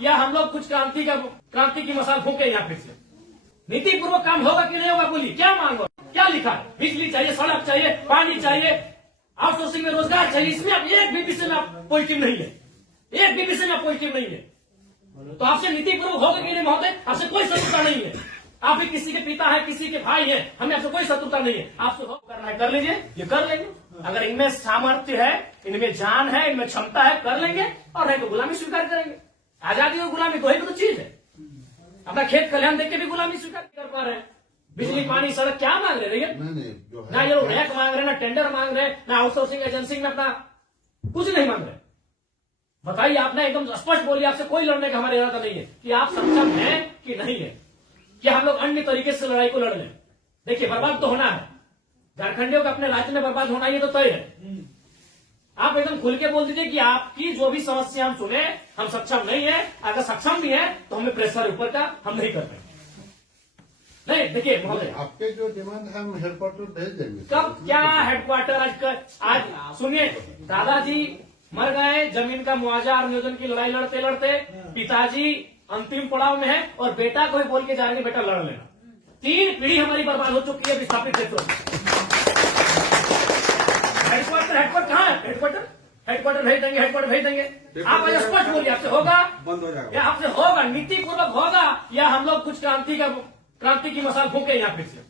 या हम लोग कुछ क्रांति की मसाल फूके यहाँ फिर से। नीति पूर्वक काम होगा कि नहीं होगा, बोलिए क्या मांगो, क्या लिखा है? बिजली चाहिए, सड़क चाहिए, पानी चाहिए, आउटसोर्सिंग में रोजगार चाहिए, इसमें आप एक भी विषय में आप पॉजिटिव नहीं है, एक भी विषय में आप पॉजिटिव नहीं है। तो आपसे नीति पूर्वक होगा कि नहीं महोदय? आपसे कोई शत्रुता नहीं है, आप भी किसी के पिता है, किसी के भाई है, हमें आपसे कोई शत्रुता नहीं है। आपसे हो करना है कर लीजिए, ये कर लेंगे। अगर इनमें सामर्थ्य है, इनमें जान है, इनमें क्षमता है, कर लेंगे, और नहीं तो गुलामी स्वीकार करेंगे। आजादी और गुलामी दो ही तो चीज है। अपना खेत खलिहान देख के भी गुलामी स्वीकार कर पा रहे हैं। बिजली पानी सड़क क्या मांग रहे भैया? ना ये लोग रैक मांग रहे, ना टेंडर मांग रहे, ना आउटसोर्सिंग एजेंसी में अपना कुछ नहीं मांग रहे। बताइए, आपने एकदम स्पष्ट बोलिए, आपसे कोई लड़ने का हमारा इरादा नहीं है कि आप सक्षम हैं कि नहीं है, कि हम लोग अन्य तरीके से लड़ाई को लड़ लें। देखिए, बर्बाद तो होना है, झारखंडियों का अपने राज्य में बर्बाद होना, ये तो तय है। आप एकदम खुल के बोल दीजिए कि आपकी जो भी समस्या हम सुने, हम सक्षम नहीं है। अगर सक्षम भी है तो हमें प्रेशर ऊपर का हम नहीं कर पाएंगे। नहीं, देखिए महोदय, आपके जो डिमांड है हम हेडक्वार्टर भेज देंगे। कब क्या हेडक्वार्टर? आज सुनिए, दादाजी मर गए, जमीन का मुआवजा और नियोजन की लड़ाई लड़ते लड़ते पिताजी अंतिम पड़ाव में है, और बेटा को भी बोल के जा रहे हैं बेटा लड़ लेना। 3 पीढ़ी हमारी बर्बाद हो चुकी है विस्थापित क्षेत्रों में। हेडक्वार्टर कहाँ है? हेडक्वार्टर भेज देंगे, हेडक्वार्टर भेज देंगे। आप आज स्पष्ट बोलिए, आपसे होगा बंद हो जाएगा, या आपसे होगा नीति पूर्वक होगा, या हम लोग कुछ क्रांति की मसाल फूके यहाँ फिर से।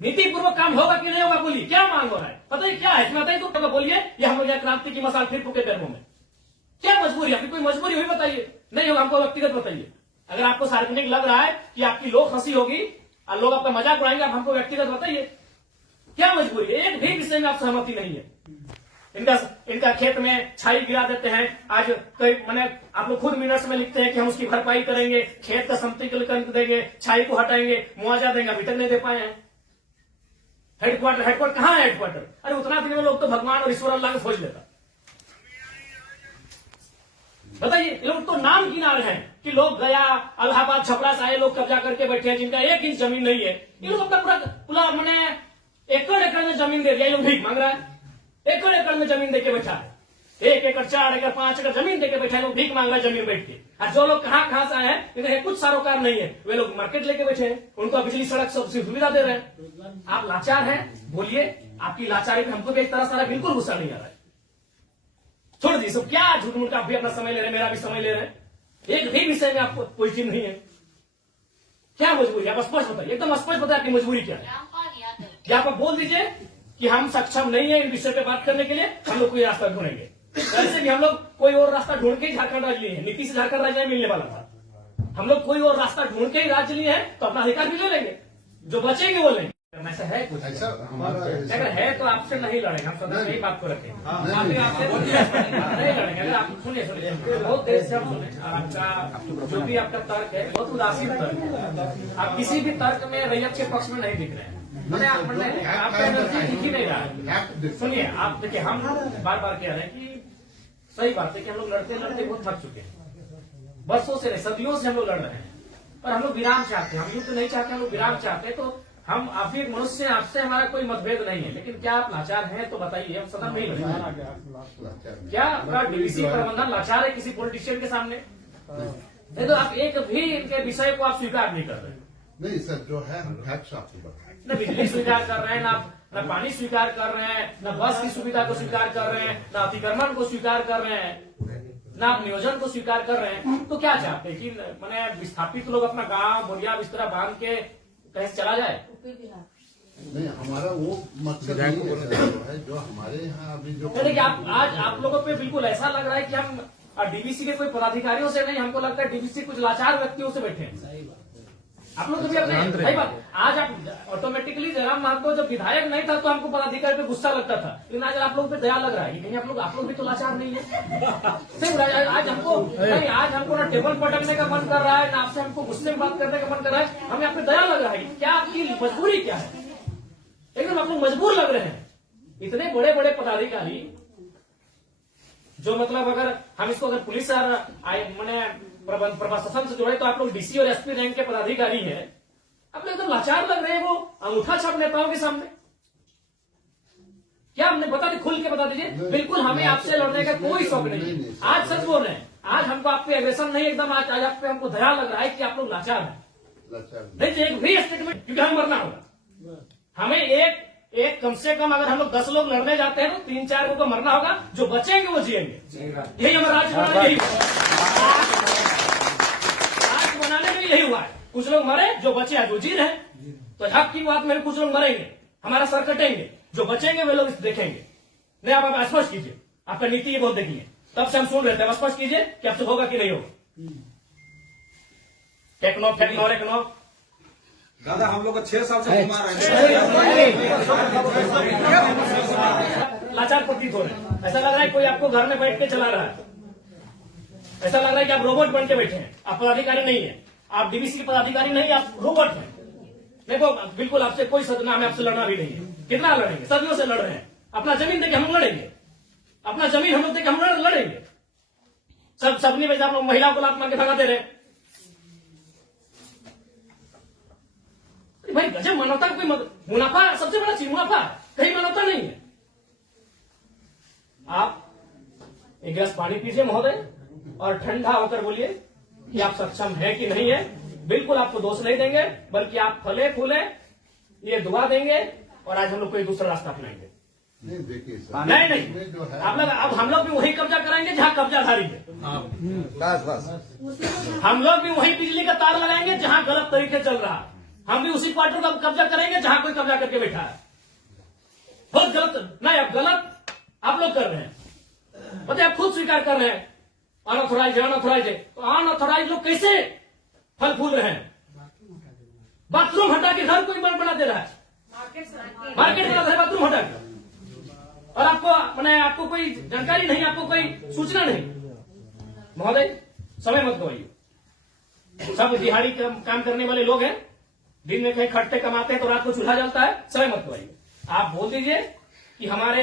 नीति पूर्वक काम होगा कि नहीं होगा, बोलिए क्या मांग रहा है? पता है क्या है इसमें? बताइए तो बोलिए, या हम लोग यहाँ क्रांति की मसाल फिर फूके पैरों में। क्या मजबूरी? आपकी कोई मजबूरी हुई बताइए, नहीं होगा हमको व्यक्तिगत बताइए। अगर आपको सार्वजनिक लग रहा है कि आपकी लोग हंसी होगी और लोग आपका मजाक उड़ाएंगे, आप हमको व्यक्तिगत बताइए क्या मजबूरी है? एक भी विषय में आप सहमति नहीं है। इनका खेत में छाई गिरा देते हैं, आज कई मैंने आप लोग खुद मिनट्स में लिखते हैं कि हम उसकी भरपाई करेंगे, खेत का समतलीकरण देंगे, छाई को हटाएंगे, मुआवजा देंगे, अभी तक नहीं दे पाए हैं। हेडक्वार्टर कहाँ है हेडक्वार्टर? अरे उतना दिन में लोग तो भगवान और ईश्वर अल्लाह को खोज लेता। बताइए, ये लोग तो नाम किनारे हैं कि लोग गया इलाहाबाद छपरा से आए लोग कब्जा करके बैठे हैं, जिनका 1 इंच जमीन नहीं है। ये लोग अपना पूरा मैंने एकड़ में जमीन दे दिया, ये लोग भीख मांग रहा है। एकड़ में जमीन देके बैठा है, 1 एकड़ 4 एकड़ 5 एकड़ जमीन देके बैठा है, लोग भीख मांग रहा है जमीन बैठ के। और जो लोग कहाँ से आए हैं, इन्हें कुछ सारोकार नहीं है, वे लोग मार्केट लेके बैठे हैं, उनको बिजली सड़क सब सुविधा दे रहे हैं। आप लाचार हैं, बोलिए, आपकी लाचारी पे हमको भी एक तरह सारा बिल्कुल गुस्सा नहीं आ रहा है। छोड़ दी सब, क्या झूठ मूठ आप भी अपना समय ले रहे हैं, मेरा भी समय ले रहे हैं, एक भी विषय में आपको पॉजिटिव नहीं है। क्या मजबूरी है? आप स्पष्ट बताइए, एकदम स्पष्ट बताइए आपकी मजबूरी क्या है। क्या आप बोल दीजिए कि हम सक्षम नहीं है इन विषय पे बात करने के लिए, हम लोग कोई रास्ता ढूंढेंगे। वैसे भी हम लोग कोई और रास्ता ढूंढ के ही झारखंड राज्य लिए हैं, नीति से झारखंड राज्य मिलने वाला था। हम लोग कोई और रास्ता ढूंढ के ही राज्य लिए हैं, तो अपना अधिकार भी ले लेंगे, जो बचेंगे वो लेंगे। ऐसा है कुछ? अगर है तो आपसे नहीं लड़ेंगे, हम सदा यही बात को रखेंगे। आपसे नहीं लड़ेंगे। अगर आप सुनिए बहुत देर से आप सुने, और आपका जो भी आपका तर्क है बहुत उदासीन तर्क है। आप किसी भी तर्क में रैयत के पक्ष में नहीं दिख रहे हैं, आपका एनर्जी दिख ही नहीं रहा है। सुनिए, आप देखिए, हम बार बार कह रहे हैं कि सही बात है कि हम लोग लड़ते लड़ते बहुत थक चुके हैं, बरसों से नहीं सदियों से हम लोग लड़ रहे हैं, पर हम लोग विराम चाहते हैं। हम युद्ध नहीं चाहते, हम लोग विराम चाहते हैं। तो हम आप भी एक मनुष्य हैं, आपसे हमारा कोई मतभेद नहीं है, लेकिन क्या आप लाचार हैं तो बताइए, हम सदन में ही लड़ेंगे। क्या आपका डीवीसी प्रबंधन लाचार है किसी पॉलिटिशियन के सामने? नहीं तो आप एक भी इनके विषय को आप स्वीकार नहीं कर रहे। नहीं सर, जो है हम फैक्ट्स आपको बताएं। न बिजली स्वीकार कर रहे हैं, न पानी स्वीकार कर रहे हैं, न बस की सुविधा को स्वीकार कर रहे हैं, न अतिक्रमण को स्वीकार कर रहे हैं, न आप नियोजन को स्वीकार कर रहे हैं। तो क्या चाहते हैं कि मैंने विस्थापित लोग अपना गांव बोरिया बिस्तरा बांध के कहीं से चला जाए? नहीं, हमारा वो मकसद है जो हमारे यहाँ अभी जो देखिए, आज आप लोगों पे बिल्कुल ऐसा लग रहा है कि हम डीवीसी के कोई पदाधिकारियों से नहीं, हमको लगता है डीवीसी कुछ लाचार व्यक्तियों से बैठे हैं। आप लोग तो भी अपने सही बात, आज आप ऑटोमेटिकली जयराम महतो जब विधायक नहीं था तो हमको पदाधिकारी पे गुस्सा लगता था, लेकिन आज आप लोगों पे दया लग रहा है कि कहीं आप लोग भी तो लाचार नहीं है। आज हमको ना टेबल पटकने का मन कर रहा है, ना आपसे हमको गुस्से में बात करने का मन कर रहा है, हमें आप पे दया लग रहा है। क्या आपकी मजबूरी क्या है? एकदम आप लोग मजबूर लग रहे हैं। इतने बड़े बड़े पदाधिकारी जो मतलब अगर हम इसको अगर पुलिस मैंने प्रशासन से जोड़े तो आप लोग डीसी और एसपी रैंक के पदाधिकारी हैं, आप लोग एकदम लाचार लग रहे हैं वो अंगूठा छाप नेताओं के सामने। क्या हमने बता दी, खुल के बता दीजिए। बिल्कुल हमें आपसे लड़ने का कोई शौक नहीं है। आज सच बोल रहे हैं, आज हमको आप पे एग्रेशन नहीं, एकदम आज आप पे हमको दया लग रहा है कि आप लोग लाचार हैं। नहीं तो एक भी स्टेटमेंट, क्योंकि हम मरना होगा हमें। एक कम से कम अगर हम लोग 10 लोग लड़ने जाते हैं तो 3-4 को मरना होगा, जो बचेंगे वो जिएंगे। यही हमारा राज्य बनाना, यही राज्य बनाने में यही हुआ है। कुछ लोग मरे, जो बचे हैं जो जी रहे हैं। तो हक की बात में कुछ लोग मरेंगे, हमारा सर कटेंगे, जो बचेंगे वे लोग देखेंगे। नहीं आप स्पष्ट कीजिए, आपका नीति ये बहुत देखिए, तब से हम सुन रहे थे। स्पष्ट कीजिए कि आपसे होगा कि नहीं होगा। टेक्नो फेक्नो रेक्नो दादा हम लोग को 6 साल से घुमा रहे हैं। लाचार प्रतीत हो रहे हैं। ऐसा लग रहा है कोई आपको घर में बैठ के चला रहा है। ऐसा लग रहा है कि आप रोबोट बन के बैठे हैं। आप पदाधिकारी नहीं है, आप डीवीसी के पदाधिकारी नहीं, आप रोबोट हैं। देखो बिल्कुल आपसे कोई सदना, हमें आपसे लड़ना भी नहीं है। कितना लड़ेंगे, सदियों से लड़ रहे हैं। अपना जमीन देके हम लोग लड़ेंगे, अपना जमीन हम लोग देके हम लोग लड़ेंगे। सबनी वजह आप लोग महिलाओं को लात मार के भगा दे रहे। भाई गजब, मानवता का कोई मुनाफा सबसे बड़ा चीज, मुनाफा कहीं मानवता नहीं है। आप एक गिलास पानी पीजिए महोदय, और ठंडा होकर बोलिए कि आप सक्षम है कि नहीं है। बिल्कुल आपको दोष नहीं देंगे, बल्कि आप फले फूले ये दुआ देंगे, और आज हम लोग कोई दूसरा रास्ता अपनाएंगे। नहीं देखिए सर, नहीं जो है आप लोग, अब हम लोग भी वही कब्जा कराएंगे जहां कब्जाधारी है। हम लोग भी वही बिजली का तार लगाएंगे जहां गलत तरीके चल रहा है। हम भी उसी क्वार्टर का कब्जा करेंगे जहां कोई कब्जा करके बैठा है। बहुत गलत, नहीं अब गलत आप लोग कर रहे हैं, पता है, आप खुद स्वीकार कर रहे हैं। अनऑथोराइज अनऑथोराइज है, तो अनऑथोराइज लोग कैसे फल फूल रहे हैं? बाथरूम हटा के घर कोई बना दे रहा है, मार्केट बना दे रहा है बाथरूम हटा के, और आपको मैंने आपको कोई जानकारी नहीं, आपको कोई सूचना नहीं। महोदय समय मत गवाइए। सब दिहाड़ी काम करने वाले लोग हैं, दिन में कहीं खटते कमाते हैं तो रात को चूल्हा जलता है। समय मत गवाइए। आप बोल दीजिए कि हमारे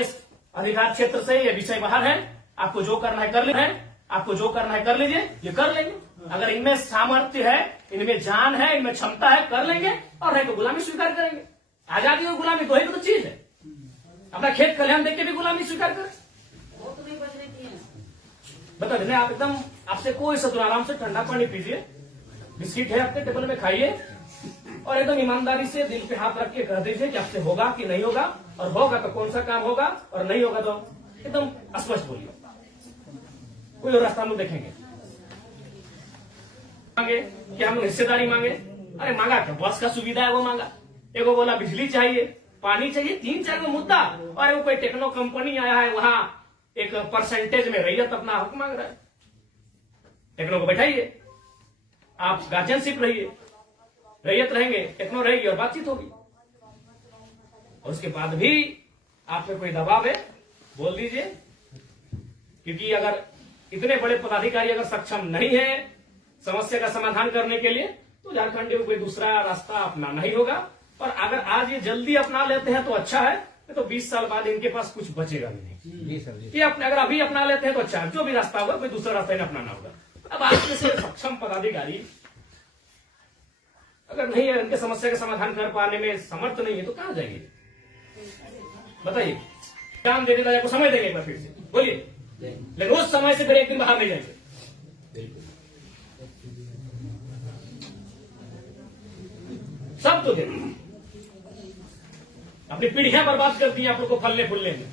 अधिकार क्षेत्र से ये विषय बाहर है, आपको जो करना है कर लीजिए, आपको जो करना है कर लीजिए, ये कर लेंगे। अगर इनमें सामर्थ्य है, इनमें जान है, इनमें क्षमता है, कर लेंगे, और नहीं तो गुलामी स्वीकार करेंगे। आजादी और गुलामी दो ही तो चीज है। अपना खेत खलिहान देख के भी गुलामी स्वीकार करें, बता देना। आप एकदम, आपसे कोई शत्रु, आराम से ठंडा पानी पीजिए, बिस्किट है आपके टेबल में खाइए, और एकदम ईमानदारी से दिल पे हाथ रख के कह दीजिए कि आपसे होगा कि नहीं होगा, और होगा तो कौन सा काम होगा, और नहीं होगा तो एकदम स्पष्ट बोलिए। कोई और रास्ता हम लोग देखेंगे। मांगे कि हम लोग हिस्सेदारी मांगे, अरे मांगा क्या, बस का सुविधा है वो मांगा। एगो बोला बिजली चाहिए, पानी चाहिए, 3-4 को मुद्दा, और वो कोई टेक्नो कंपनी आया है वहां एक परसेंटेज में रैयत अपना हक मांग रहा है। टेक्नो को बैठाइए, आप गार्जियनशिप रहिए, रैयत रहेंगे, टेक्नो रहेगी, और बातचीत होगी। और उसके बाद भी आप पे कोई दबाव है, बोल दीजिए। क्योंकि अगर इतने बड़े पदाधिकारी अगर सक्षम नहीं है समस्या का समाधान करने के लिए, तो झारखंड में कोई दूसरा रास्ता अपनाना ही होगा। और अगर आज ये जल्दी अपना लेते हैं तो अच्छा है, तो 20 साल बाद इनके पास कुछ बचेगा भी नहीं। जी सर, जी। ये अपने अगर अभी अपना लेते हैं तो अच्छा है, जो भी रास्ता होगा कोई दूसरा रास्ता इन्हें अपनाना होगा। अब आज जैसे सक्षम पदाधिकारी अगर नहीं है, इनके समस्या का समाधान कर पाने में समर्थ नहीं है, तो कहां जाएंगे बताइए? काम देने का आपको समय देंगे एक बार फिर से बोलिए, लेकिन उस समय से फिर एक दिन बाहर नहीं जाएंगे। सब तो देंगे, अपनी पीढ़ियां बर्बाद कर दी आप लोग को फलने फूलने में।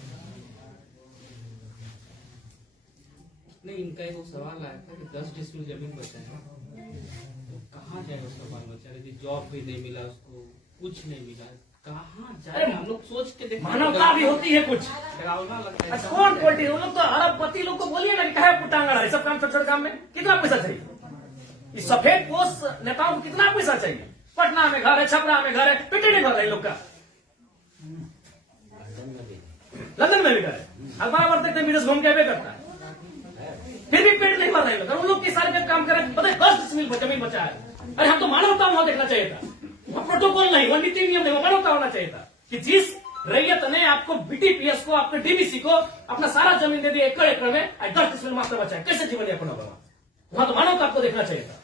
नहीं, इनका एक सवाल आया था कि 10 डिसमिल जमीन बचा है, तो कहाँ जाए उसका बाल बच्चा? यदि जॉब भी नहीं मिला उसको, कुछ नहीं मिला, कहाँ जाए? हम लोग सोच के देखते, मानवता भी होती है कुछ। डरावना लगता है। कौन पॉलिटिक्स, वो लोग तो अरबपति लोग को बोलिए ना कि कहे पुटांगड़ है, सब काम छोटे छोटे काम में कितना पैसा चाहिए? इस सफेद पोस्ट नेताओं को कितना पैसा चाहिए? पटना में घर है, छपरा में घर है, पेटे नहीं भर रहे लोग का। लंदन में भी घर है, अखबार पढ़ते थे, मीडिया घूम के भी करता है, फिर भी पेट नहीं भर रहे लोग। उन लोग के सारे काम कर रहे हैं, पता है 10 डिसमिल जमीन बचा है। अरे हम तो मानवता वहां देखना चाहिए था, वहां प्रोटोकॉल नहीं, वहां नीति नियम नहीं, मानवता होना चाहिए था कि जिस रैयत ने आपको बीटीपीएस को, आपके डीबीसी को अपना सारा जमीन दे दी एकड़ एकड़ में, 10 डिसमिल मात्र बचा है, कैसे जीवन यापन होगा? वहां तो मानवता आपको देखना चाहिए था।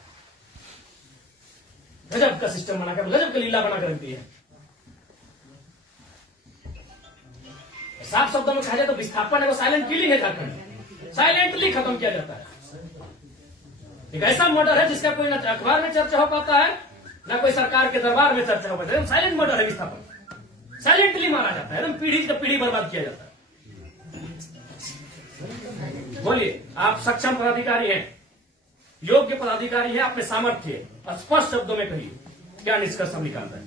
गजब का सिस्टम बनाकर, गजब का लीला बनाकर रख दी है। साफ शब्दों में कहा जाए तो विस्थापन है वो साइलेंट किलिंग है झारखंड, साइलेंटली खत्म किया जाता है। एक ऐसा मर्डर है जिसका कोई ना अखबार में चर्चा हो पाता है, ना कोई सरकार के दरबार में चर्चा हो पाता है। साइलेंट मर्डर है विस्थापन, साइलेंटली मारा जाता है, एकदम पीढ़ी से पीढ़ी बर्बाद किया जाता है। बोलिए, आप सक्षम पदाधिकारी हैं, योग्य पदाधिकारी हैं, अपने सामर्थ्य स्पष्ट शब्दों में कहिए क्या निष्कर्ष हम निकालते हैं,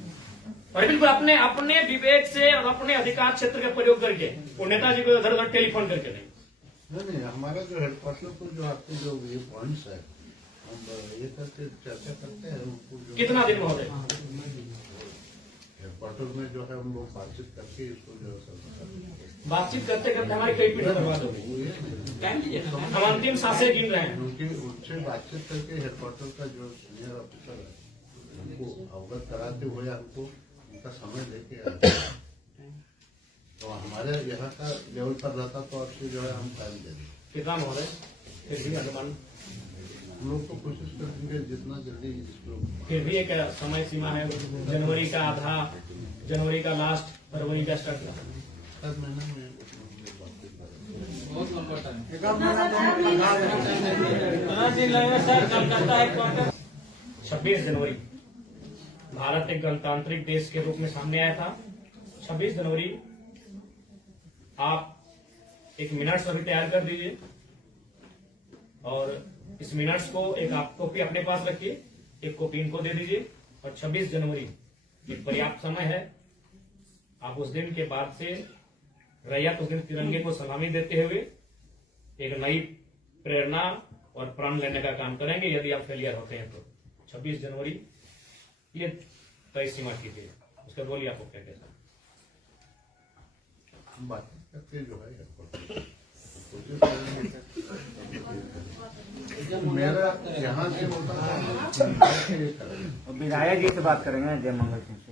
और बिल्कुल अपने अपने विवेक से और अपने अधिकार क्षेत्र का प्रयोग करके, वो नेताजी को इधर उधर टेलीफोन करके नहीं। हमारा जो हेडक्वार्टर को जो आपके जो ये पॉइंट्स है हम ये करके चर्चा करते हैं उनको जो कितना दिन महोदय हेडक्वार्टर में जो है हम लोग बातचीत करके इसको जो है बातचीत करते करते हमारी कई पीढ़ी बर्बाद हो गई। हम अंतिम सांसें गिन रहे हैं। उनसे बातचीत करके हेडक्वार्टर का जो सीनियर ऑफिसर है उनको अवगत कराते हुए हमको उनका समय लेके आते हैं। तो हमारे यहाँ का लेवल पर रहता तो आपसे जो है हम टाइम दे दें। कितना महोदय फिर भी अनुमान, हम लोग तो कोशिश करेंगे जितना जल्दी इसको। फिर भी एक समय सीमा है, जनवरी का आधा, जनवरी का लास्ट, फरवरी का स्टार्ट, हर महीने में बातचीत करेंगे। बहुत लंबा टाइम। 26 जनवरी भारत एक गणतांत्रिक देश के रूप में सामने आया था। 26 जनवरी आप एक मिनट्स अभी तैयार कर दीजिए और इस मिनट्स को एक आप कॉपी अपने पास रखिए, एक कॉपी इनको दे दीजिए। और 26 जनवरी एक पर्याप्त समय है, आप उस दिन के बाद से रैयत उस दिन तिरंगे को सलामी देते हुए एक नई प्रेरणा और प्रण लेने का काम करेंगे। यदि आप फेलियर होते हैं तो 26 जनवरी ये तय सीमा कीजिए। उसके बोलिए आपको क्या कहना है? हम बातचीत करके जो है कोशिश करेंगे। मेरा यहाँ से होता है विधायक जी से बात करेंगे जय मंगल सिंह से।